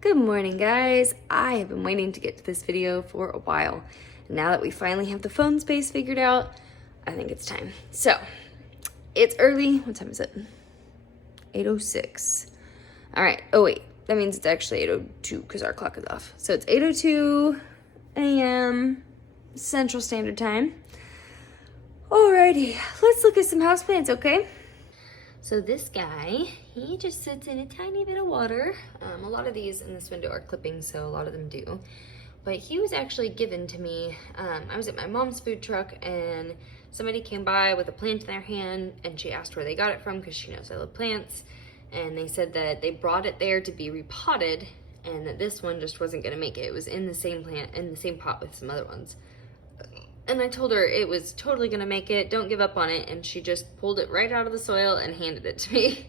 Good morning, guys. I have been waiting to get to this video for a while. Now that we finally have the phone space figured out, I think it's time. So, it's early. What time is it? 8:06. All right. Oh, wait. That means it's actually 8:02 because our clock is off. So, it's 8:02 a.m. Central Standard Time. Alrighty. Let's look at some houseplants, okay? So this guy, he just sits in a tiny bit of water. A lot of these in this window are clippings, so a lot of them do. But he was actually given to me. I was at my mom's food truck and somebody came by with a plant in their hand and she asked where they got it from because she knows I love plants. And they said that they brought it there to be repotted and that this one just wasn't gonna make it. It was in the same plant, in the same pot with some other ones. And I told her it was totally gonna make it, don't give up on it, and she just pulled it right out of the soil and handed it to me.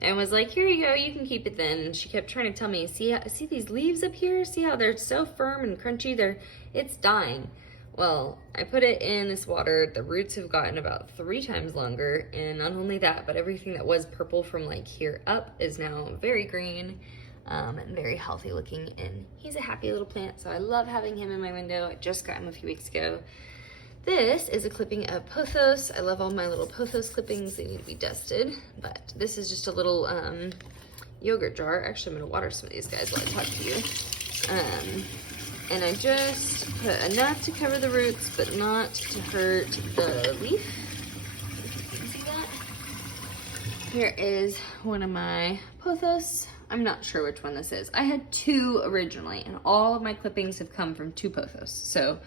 And was like, here you go, you can keep it then. And she kept trying to tell me, see these leaves up here? See how they're so firm and crunchy? It's dying. Well, I put it in this water, the roots have gotten about 3 times longer, and not only that, but everything that was purple from like here up is now very green. And very healthy looking, and he's a happy little plant, so I love having him in my window. I just got him a few weeks ago. This is a clipping of pothos. I love all my little pothos clippings. They need to be dusted, but this is just a little yogurt jar. Actually, I'm gonna water some of these guys while I talk to you. And I just put enough to cover the roots, but not to hurt the leaf. If you can see that. Here is one of my pothos. I'm not sure which one this is. I had 2 originally, and all of my clippings have come from 2 pothos. So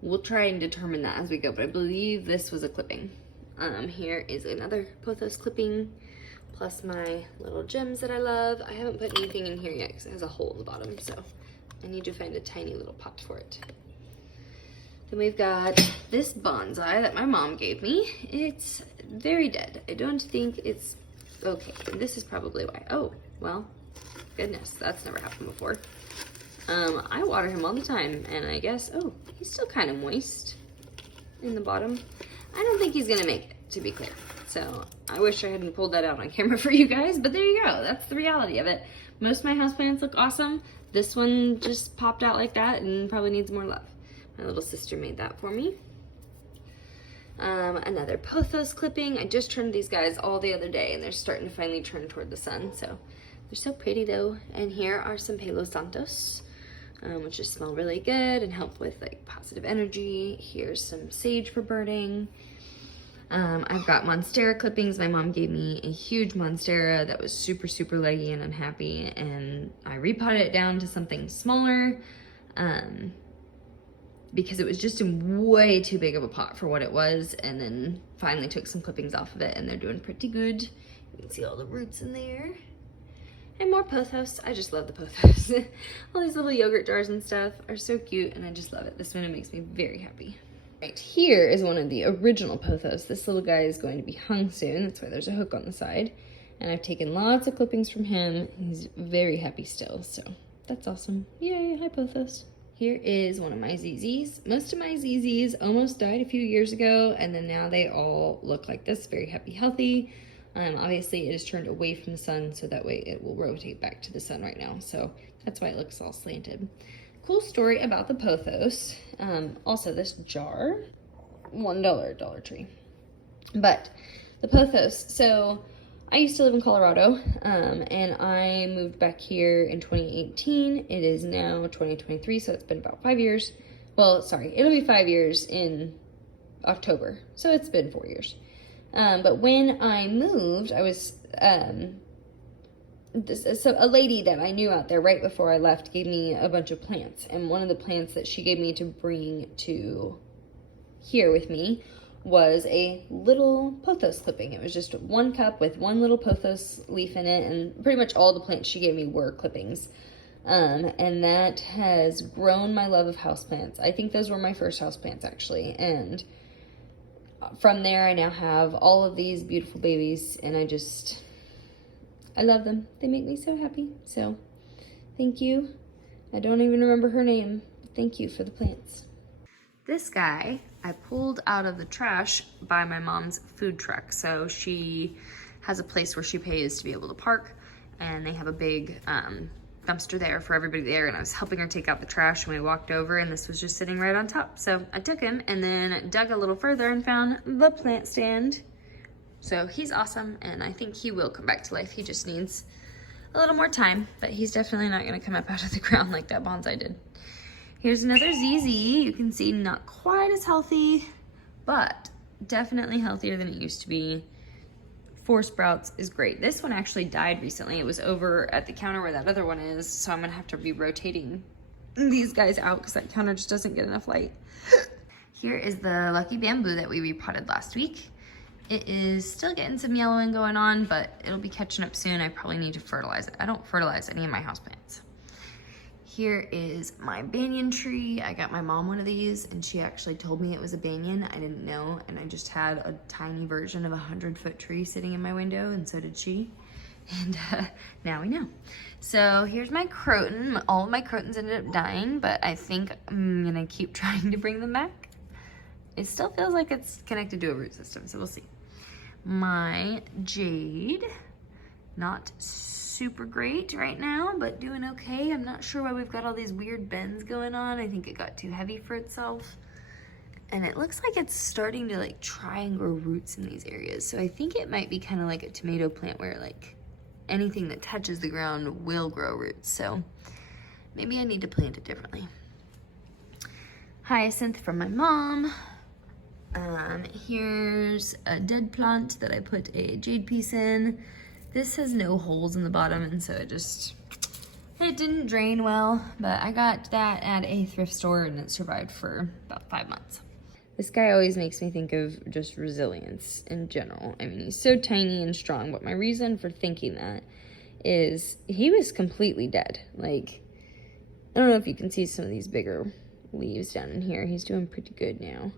we'll try and determine that as we go, but I believe this was a clipping. Here is another pothos clipping, plus my little gems that I love. I haven't put anything in here yet because it has a hole at the bottom, so I need to find a tiny little pot for it. Then we've got this bonsai that my mom gave me. It's very dead. I don't think it's okay. And this is probably why. Oh, well, goodness, that's never happened before. I water him all the time, and I guess, oh, he's still kind of moist in the bottom. I don't think he's gonna make it, to be clear. So I wish I hadn't pulled that out on camera for you guys, but there you go. That's the reality of it. Most of my houseplants look awesome. This one just popped out like that and probably needs more love. My little sister made that for me. Another pothos clipping. I just trimmed these guys all the other day and they're starting to finally turn toward the sun. So they're so pretty though. And here are some Palo Santos, which just smell really good and help with like positive energy. Here's some sage for burning. I've got Monstera clippings. My mom gave me a huge Monstera that was super, super leggy and unhappy. And I repotted it down to something smaller. Because it was just in way too big of a pot for what it was, and then finally took some clippings off of it and they're doing pretty good. You can see all the roots in there. And more pothos. I just love the pothos. All these little yogurt jars and stuff are so cute and I just love it. This one makes me very happy. Right here is one of the original pothos. This little guy is going to be hung soon. That's why there's a hook on the side. And I've taken lots of clippings from him. He's very happy still, so that's awesome. Yay, hi pothos. Here is one of my ZZs. Most of my ZZs almost died a few years ago, and then now they all look like this, very happy, healthy. Obviously, it is turned away from the sun, so that way it will rotate back to the sun right now. So that's why it looks all slanted. Cool story about the pothos. Also, this jar, $1 at Dollar Tree. But the pothos, so I used to live in Colorado, and I moved back here in 2018. It is now 2023, so it's been about 5 years. Well, sorry, it'll be 5 years in October, so it's been 4 years. But when I moved, I was, so a lady that I knew out there right before I left gave me a bunch of plants, and one of the plants that she gave me to bring to here with me was a little pothos clipping. It was just 1 cup with 1 little pothos leaf in it, and pretty much all the plants she gave me were clippings. And that has grown my love of houseplants. I think those were my first houseplants actually, and from there I now have all of these beautiful babies, and I love them. They make me so happy. So thank you. I don't even remember her name, but thank you for the plants. This guy I pulled out of the trash by my mom's food truck. So she has a place where she pays to be able to park, and they have a big dumpster there for everybody there, and I was helping her take out the trash when we walked over, and this was just sitting right on top. So I took him and then dug a little further and found the plant stand. So he's awesome, and I think he will come back to life. He just needs a little more time, but he's definitely not gonna come up out of the ground like that bonsai did. Here's another ZZ. You can see not quite as healthy, but definitely healthier than it used to be. 4 sprouts is great. This one actually died recently. It was over at the counter where that other one is, so I'm gonna have to be rotating these guys out because that counter just doesn't get enough light. Here is the lucky bamboo that we repotted last week. It is still getting some yellowing going on, but it'll be catching up soon. I probably need to fertilize it. I don't fertilize any of my houseplants. Here is my banyan tree. I got my mom one of these, and she actually told me it was a banyan. I didn't know, and I just had a tiny version of a 100-foot tree sitting in my window, and so did she. And now we know. So here's my croton. All of my crotons ended up dying, but I think I'm gonna keep trying to bring them back. It still feels like it's connected to a root system, so we'll see. My jade, not super great right now, but doing okay. I'm not sure why we've got all these weird bends going on. I think it got too heavy for itself. And it looks like it's starting to like try and grow roots in these areas. So I think it might be kind of like a tomato plant where like anything that touches the ground will grow roots. So maybe I need to plant it differently. Hyacinth from my mom. Here's a dead plant that I put a jade piece in. This has no holes in the bottom, and so it didn't drain well, but I got that at a thrift store and it survived for about 5 months. This guy always makes me think of just resilience in general. I mean, he's so tiny and strong, but my reason for thinking that is he was completely dead. Like, I don't know if you can see some of these bigger leaves down in here. He's doing pretty good now.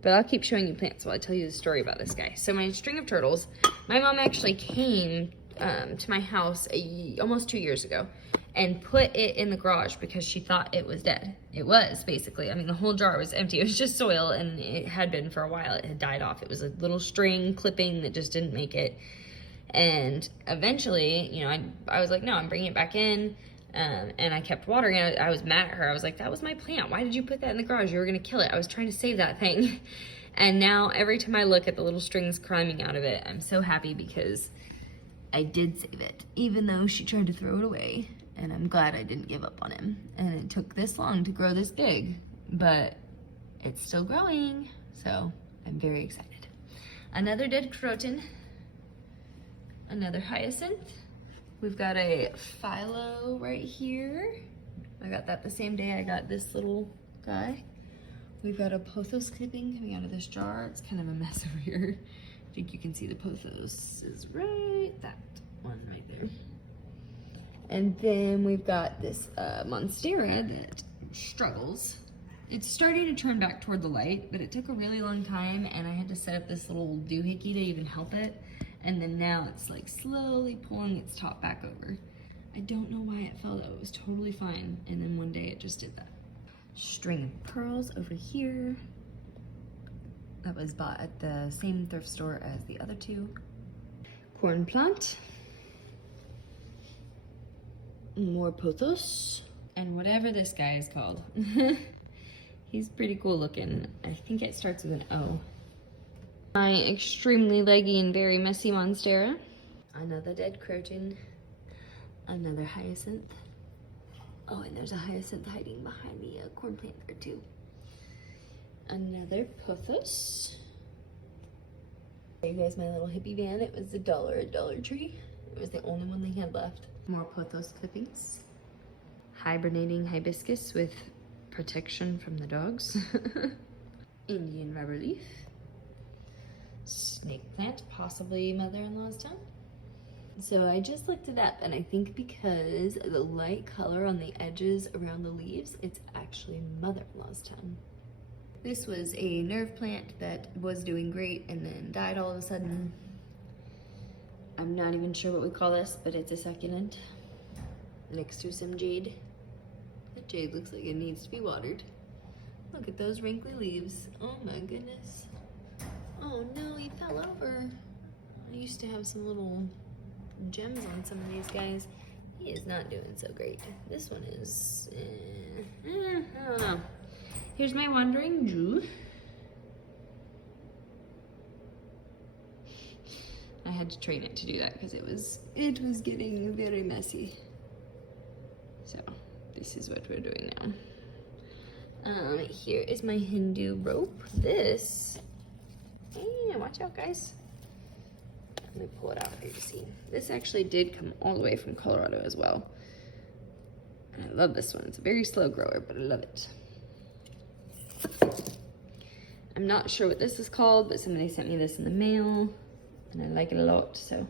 But I'll keep showing you plants while I tell you the story about this guy. So my string of turtles, my mom actually came to my house almost 2 years ago and put it in the garage because she thought it was dead. It was, basically. I mean, the whole jar was empty. It was just soil, and it had been for a while. It had died off. It was a little string clipping that just didn't make it. And eventually, you know, I was like, no, I'm bringing it back in. And I kept watering it. I was mad at her. I was like, that was my plant. Why did you put that in the garage? You were gonna kill it. I was trying to save that thing. And now every time I look at the little strings climbing out of it, I'm so happy because I did save it, even though she tried to throw it away. And I'm glad I didn't give up on him. And it took this long to grow this big, but it's still growing. So I'm very excited. Another dead croton, another hyacinth. We've got a philo right here. I got that the same day I got this little guy. We've got a pothos clipping coming out of this jar. It's kind of a mess over here. I think you can see the pothos is right, that one right there. And then we've got this monstera that struggles. It's starting to turn back toward the light, but it took a really long time, and I had to set up this little doohickey to even help it. And then now it's like slowly pulling its top back over. I don't know why it fell though. It was totally fine. And then one day it just did that. String of pearls over here. That was bought at the same thrift store as the other two. Corn plant. More pothos. And whatever this guy is called. He's pretty cool looking. I think it starts with an O. My extremely leggy and very messy monstera. Another dead croton. Another hyacinth. Oh, and there's a hyacinth hiding behind the corn plant there too. Another pothos. Show you guys my little hippie van. It was $1 at Dollar Tree. It was the only one they had left. More pothos clippings. Hibernating hibiscus with protection from the dogs. Indian rubber leaf. Snake plant, possibly mother-in-law's tongue. So I just looked it up, and I think because of the light color on the edges around the leaves, it's actually mother-in-law's tongue. This was a nerve plant that was doing great and then died all of a sudden. I'm not even sure what we call this, but it's a succulent next to some jade. The jade looks like it needs to be watered. Look at those wrinkly leaves. Oh my goodness. Oh no, he fell over. I used to have some little gems on some of these guys, He is not doing so great. This one is, I don't know. Here's my wandering Jew. I had to train it to do that because it was getting very messy. So this is what we're doing now. Here is my Hindu rope. This, watch out guys. Let me pull it out for you to see. This actually did come all the way from Colorado as well. And I love this one. It's a very slow grower, but I love it. I'm not sure what this is called, but somebody sent me this in the mail and I like it a lot. So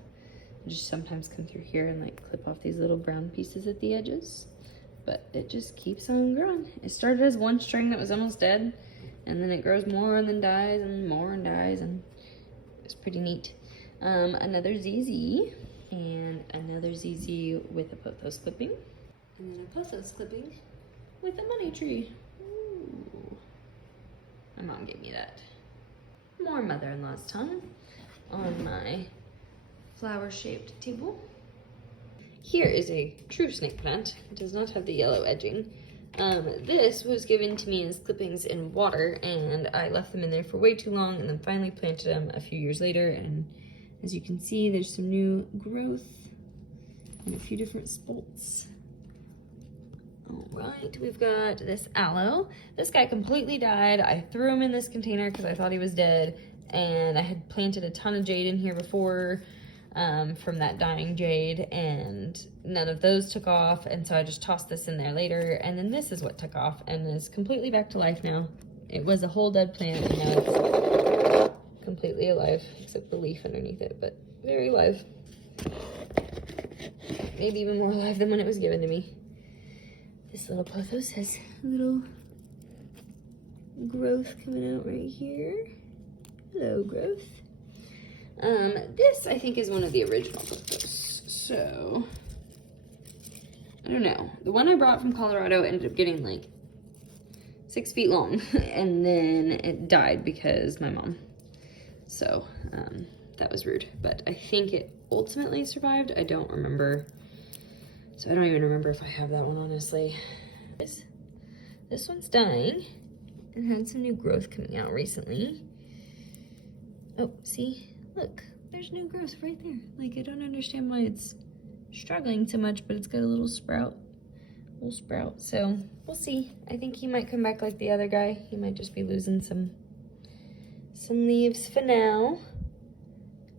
I just sometimes come through here and like clip off these little brown pieces at the edges, but it just keeps on growing. It started as one string that was almost dead, and then it grows more and then dies and more and dies, and it's pretty neat. Another ZZ, and another ZZ with a pothos clipping, and then a pothos clipping with a money tree. Ooh. My mom gave me that. More mother-in-law's tongue on my flower-shaped table. Here is a true snake plant. It does not have the yellow edging. This was given to me as clippings in water, and I left them in there for way too long, and then finally planted them a few years later, and as you can see, there's some new growth and a few different spots. All right, we've got this aloe. This guy completely died. I threw him in this container because I thought he was dead, and I had planted a ton of jade in here before from that dying jade, and none of those took off, and so I just tossed this in there later, and then this is what took off and is completely back to life now. It was a whole dead plant, and now it's completely alive, except the leaf underneath it, but very alive. Maybe even more alive than when it was given to me. This little pothos has a little growth coming out right here. Hello, growth. This I think is one of the original pothos. So, I don't know. The one I brought from Colorado ended up getting like 6 feet long, and then it died because my mom. So, that was rude, but I think it ultimately survived. I don't remember. So I don't even remember if I have that one, honestly. This one's dying and had some new growth coming out recently. Oh, see? Look, there's new growth right there. Like, I don't understand why it's struggling so much, but it's got a little sprout. So we'll see. I think he might come back like the other guy. He might just be losing some leaves for now.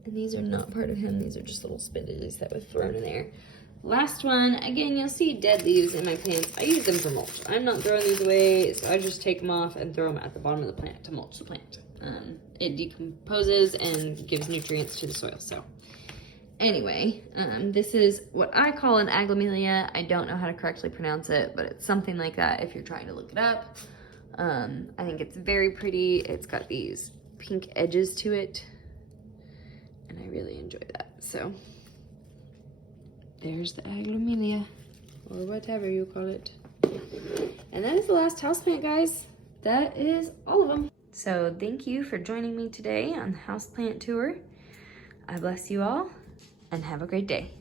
And these are not part of him. These are just little spindles that were thrown in there. Last one, again, you'll see dead leaves in my plants. I use them for mulch. I'm not throwing these away, so I just take them off and throw them at the bottom of the plant to mulch the plant. It decomposes and gives nutrients to the soil. So anyway, this is what I call an aglamelia. I don't know how to correctly pronounce it, but it's something like that if you're trying to look it up. I think it's very pretty. It's got these pink edges to it, and I really enjoy that. So there's the aglamelia, or whatever you call it. And that is the last houseplant, guys. That is all of them. So thank you for joining me today on the houseplant tour. I bless you all, and have a great day.